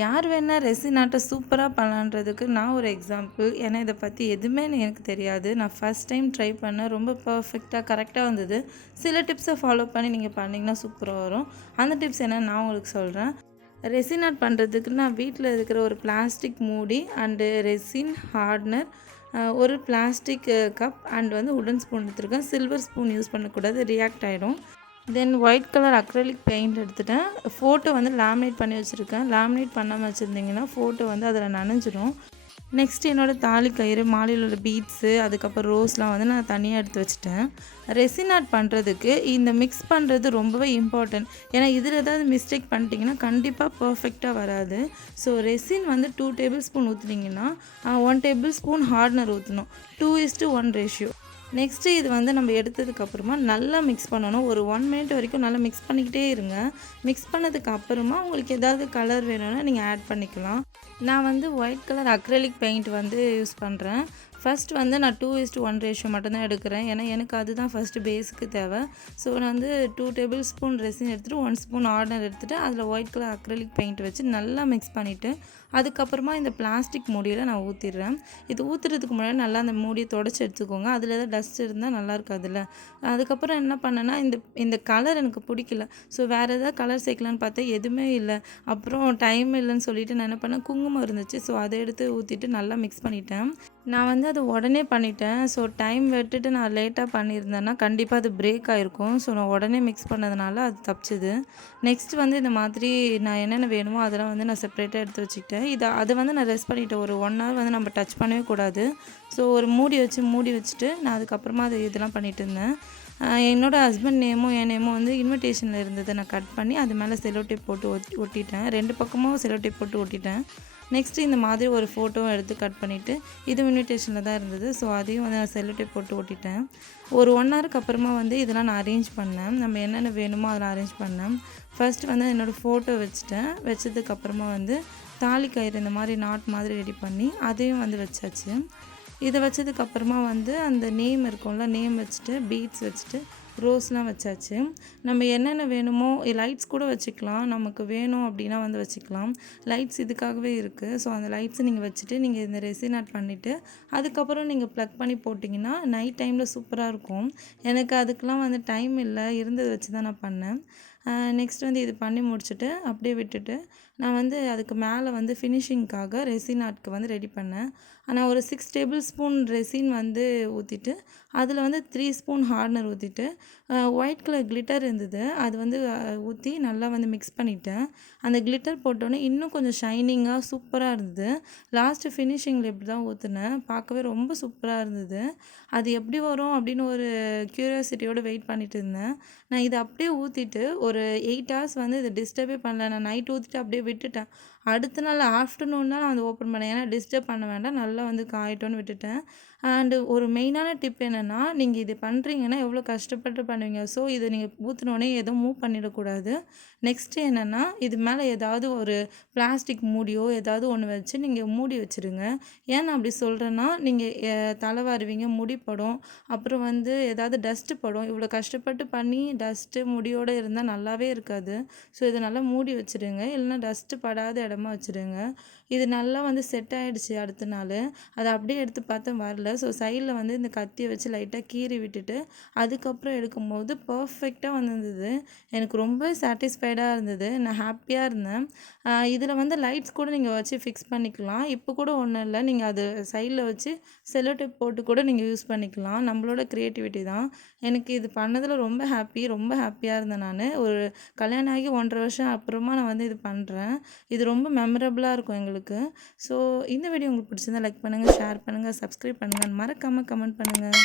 யார் வேணால் ரெசின் ஆர்ட்டை சூப்பராக பண்ணலான்றதுக்கு நான் ஒரு எக்ஸாம்பிள். ஏன்னா இதை பற்றி எதுவுமே எனக்கு தெரியாது. நான் ஃபஸ்ட் டைம் ட்ரை பண்ணேன். ரொம்ப பர்ஃபெக்டாக கரெக்டாக வந்தது. சில டிப்ஸை ஃபாலோ பண்ணி நீங்கள் பண்ணிங்கன்னா சூப்பராக வரும். அந்த டிப்ஸ் என்னன்னு நான் உங்களுக்கு சொல்கிறேன். ரெசின் ஆர்ட் பண்ணுறதுக்கு நான் வீட்டில் இருக்கிற ஒரு பிளாஸ்டிக் மூடி அண்டு ரெசின் ஹார்ட்னர், ஒரு பிளாஸ்டிக் கப் அண்ட் வந்து உடன் ஸ்பூன் எடுத்துருக்கேன். சில்வர் ஸ்பூன் யூஸ் பண்ணக்கூடாது, ரியாக்ட் ஆகிடும். தென் ஒயிட் கலர் அக்ரலிக் பெயிண்ட் எடுத்துட்டேன். ஃபோட்டோ வந்து லேமினேட் பண்ணி வச்சுருக்கேன். லேமினேட் பண்ணாமல் வச்சுருந்தீங்கன்னா ஃபோட்டோ வந்து அதில் நனைஞ்சிரும். நெக்ஸ்ட்டு என்னோடய தாலி கயிறு, மாலையில் உள்ள பீட்ஸு, அதுக்கப்புறம் ரோஸ்லாம் வந்து நான் தனியாக எடுத்து வச்சுட்டேன். ரெசின் ஆர்ட் பண்ணுறதுக்கு இந்த மிக்ஸ் பண்ணுறது ரொம்பவே இம்பார்ட்டன்ட். ஏன்னா இதில் ஏதாவது மிஸ்டேக் பண்ணிட்டீங்கன்னா கண்டிப்பாக பர்ஃபெக்டாக வராது. ஸோ ரெசின் வந்து 2 டேபிள் ஸ்பூன் ஊற்றுனீங்கன்னா 1 டேபிள் ஸ்பூன் ஹார்ட்னர் ஊற்றணும். 2:1 ரேஷியோ. நெக்ஸ்ட்டு இது வந்து நம்ம எடுத்ததுக்கப்புறமா நல்லா மிக்ஸ் பண்ணணும். ஒரு 1 மினிட் வரைக்கும் நல்லா மிக்ஸ் பண்ணிக்கிட்டே இருங்க. மிக்ஸ் பண்ணதுக்கு அப்புறமா உங்களுக்கு ஏதாவது கலர் வேணும்னா நீங்கள் ஆட் பண்ணிக்கலாம். நான் வந்து ஒயிட் கலர் அக்ரலிக் பெயிண்ட் வந்து யூஸ் பண்ணுறேன். ஃபஸ்ட் வந்து நான் 2:1 ரேஷியோ மட்டும்தான் எடுக்கிறேன். ஏன்னா எனக்கு அதுதான் ஃபஸ்ட்டு பேஸுக்கு தேவை. ஸோ நான் வந்து 2 டேபிள் ஸ்பூன் ரெசின் எடுத்துகிட்டு 1 ஸ்பூன் ஆர்டர் எடுத்துகிட்டு அதில் ஒயிட் கலர் அக்ரலிக் பெயிண்ட் வச்சு நல்லா மிக்ஸ் பண்ணிவிட்டு அதுக்கப்புறமா இந்த பிளாஸ்டிக் மூடியில் நான் ஊற்றிடுறேன். இது ஊற்றுறதுக்கு முன்னாடி நல்லா அந்த மூடியை தொடச்சி எடுத்துக்கோங்க. அதில் ஏதாவது டஸ்ட் இருந்தால் நல்லா இருக்காதுல்ல. அதுக்கப்புறம் என்ன பண்ணேன்னா இந்த கலர் எனக்கு பிடிக்கல. ஸோ வேறு ஏதாவது கலர் சேர்க்கலான்னு பார்த்தா எதுவுமே இல்லை. அப்புறம் டைம் இல்லைன்னு சொல்லிவிட்டு நான் என்ன பண்ணேன், குங்குமம் இருந்துச்சு. ஸோ அதை எடுத்து ஊற்றிட்டு நல்லா மிக்ஸ் பண்ணிட்டேன். நான் வந்து அது உடனே பண்ணிட்டேன். ஸோ டைம் விட்டுட்டு நான் லேட்டாக பண்ணியிருந்தேன்னா கண்டிப்பாக அது பிரேக் ஆகிருக்கும். ஸோ நான் உடனே மிக்ஸ் பண்ணதுனால அது தப்பிச்சுது. நெக்ஸ்ட்டு வந்து இந்த மாதிரி நான் என்னென்ன வேணுமோ அதெல்லாம் வந்து நான் செப்பரேட்டாக எடுத்து வச்சுக்கிட்டேன். அதை வந்து நான் ரெஸ்ட் பண்ணிவிட்டேன். ஒரு 1 ஹவர் வந்து நம்ம டச் பண்ணவே கூடாது. ஸோ ஒரு மூடி வச்சுட்டு நான் அதுக்கப்புறமா இதெல்லாம் பண்ணிகிட்டு இருந்தேன். என்னோடய ஹஸ்பண்ட் நேமும் என் நேமும் வந்து இன்விடேஷனில் இருந்ததை நான் கட் பண்ணி அது மேலே செல்லோ டேப் போட்டு ஒட்டிட்டேன். 2 பக்கமும் செல்லோ டேப் போட்டு ஒட்டிட்டேன். நெக்ஸ்ட்டு இந்த மாதிரி ஒரு ஃபோட்டோவும் எடுத்து கட் பண்ணிவிட்டு இது இன்விடேஷனில் தான் இருந்தது. ஸோ அதையும் வந்து நான் செல்லோ டேப் போட்டு ஒட்டிட்டேன். ஒரு 1 ஹவருக்கு அப்புறமா வந்து இதெல்லாம் நான் அரேஞ்ச் பண்ணேன். நம்ம என்னென்ன வேணுமோ அதெல்லாம் அரேஞ்ச் பண்ணேன். ஃபஸ்ட்டு வந்து என்னோடய ஃபோட்டோ வச்சுட்டேன். வச்சதுக்கப்புறமா வந்து தாலி கயிறு இந்த மாதிரி நாட் மாதிரி ரெடி பண்ணி அதையும் வந்து வச்சாச்சு. இதை வச்சதுக்கப்புறமா வந்து அந்த நேம் இருக்கும்ல, நேம் வச்சுட்டு பீட்ஸ் வச்சுட்டு ரோஸ்லாம் வச்சாச்சு. நம்ம என்னென்ன வேணுமோ லைட்ஸ் கூட வச்சுக்கலாம். நமக்கு வேணும் அப்படின்னா வந்து வச்சுக்கலாம். லைட்ஸ் இதுக்காகவே இருக்குது. ஸோ அந்த லைட்ஸை நீங்கள் வச்சுட்டு நீங்கள் இந்த ரெசின் ஆர்ட் பண்ணிவிட்டு அதுக்கப்புறம் நீங்கள் ப்ளக் பண்ணி போட்டிங்கன்னா நைட் டைமில் சூப்பராக இருக்கும். எனக்கு அதுக்கெலாம் வந்து டைம் இல்லை, இருந்ததை வச்சு தான் நான் பண்ணேன். நெக்ஸ்ட் வந்து இது பண்ணி முடிச்சுட்டு அப்படியே விட்டுட்டு நான் வந்து அதுக்கு மேலே வந்து ஃபினிஷிங்க்காக ரெசின் ஆர்ட்க்கு வந்து ரெடி பண்ணேன். ஆனால் ஒரு 6 டேபிள் ஸ்பூன் ரெசின் வந்து ஊற்றிட்டு அதில் வந்து 3 ஸ்பூன் ஹார்ட்னர் ஊற்றிட்டு ஒயிட் கலர் கிளிட்டர் இருந்தது, அது வந்து ஊற்றி நல்லா வந்து மிக்ஸ் பண்ணிவிட்டேன். அந்த கிளிட்டர் போட்டோன்னே இன்னும் கொஞ்சம் ஷைனிங்காக சூப்பராக இருந்தது. லாஸ்ட்டு ஃபினிஷிங்கில் இப்படி தான் ஊற்றினேன். பார்க்கவே ரொம்ப சூப்பராக இருந்தது. அது எப்படி வரும் அப்படின்னு ஒரு க்யூரியாசிட்டியோடு வெயிட் பண்ணிட்டு இருந்தேன். நான் இதை அப்படியே ஊற்றிட்டு ஒரு 8 ஹவர்ஸ் வந்து இதை டிஸ்டர்பே பண்ணல. நான் நைட் ஊற்றிட்டு அப்படியே விட்டுட்டேன். அடுத்த நாள் ஆஃப்டர்நூன் தான் நான் வந்து ஓப்பன் பண்ணேன். ஏன்னா டிஸ்டர்ப் பண்ண வேண்டாம், நல்லா வந்து காயட்டோன்னு விட்டுட்டேன். அண்டு ஒரு மெயினான டிப் என்னென்னா, நீங்கள் இது பண்ணுறீங்கன்னா எவ்வளோ கஷ்டப்பட்டு பண்ணுவீங்க. ஸோ இதை நீங்கள் ஊற்றினோடனே எதுவும் மூவ் பண்ணிடக்கூடாது. நெக்ஸ்ட்டு என்னென்னா, இது மேலே ஏதாவது ஒரு பிளாஸ்டிக் மூடியோ ஏதாவது ஒன்று வச்சு நீங்கள் மூடி வச்சுருங்க. ஏன் நான் அப்படி சொல்கிறேன்னா, நீங்கள் தலை வாருவீங்க, முடி படும், அப்புறம் வந்து ஏதாவது டஸ்ட்டு படும். இவ்வளோ கஷ்டப்பட்டு பண்ணி டஸ்ட்டு முடியோடு இருந்தால் நல்லாவே இருக்காது. ஸோ இதை நல்லா மூடி வச்சுருங்க. இல்லைனா டஸ்ட்டு படாத இடமா வச்சுருங்க. இது நல்லா வந்து செட் ஆகிடுச்சு. அடுத்த நாள் அதை அப்படியே எடுத்து பார்த்தேன், வரல. ஸோ சைடில் வந்து இந்த கத்தியை வச்சு லைட்டாக கீறி விட்டுட்டு அதுக்கப்புறம் எடுக்கும்போது பர்ஃபெக்டாக வந்திருந்தது. எனக்கு ரொம்ப சாட்டிஸ்ஃபைடாக இருந்தது. நான் ஹாப்பியாக இருந்தேன். இதில் வந்து லைட்ஸ் கூட நீங்கள் வச்சு ஃபிக்ஸ் பண்ணிக்கலாம். இப்போ கூட ஒன்றும் இல்லை, நீங்கள் அது சைடில் வச்சு செல்லோ டேப் போட்டு கூட நீங்கள் யூஸ் பண்ணிக்கலாம். நம்மளோட க்ரியேட்டிவிட்டி தான். எனக்கு இது பண்ணதில் ரொம்ப ஹாப்பியாக இருந்தேன். நான் ஒரு கல்யாணம் ஆகி 1.5 வருஷம் அப்புறமா நான் வந்து இது பண்ணுறேன். இது ரொம்ப மெமரபுளாக இருக்கும் எங்களுக்கு. ஸோ இந்த வீடியோ உங்களுக்கு பிடிச்சிருந்தா லைக் பண்ணுங்கள், ஷேர் பண்ணுங்கள், சப்ஸ்கிரைப் பண்ணுங்கள், மறக்காமல் கமெண்ட் பண்ணுங்கள்.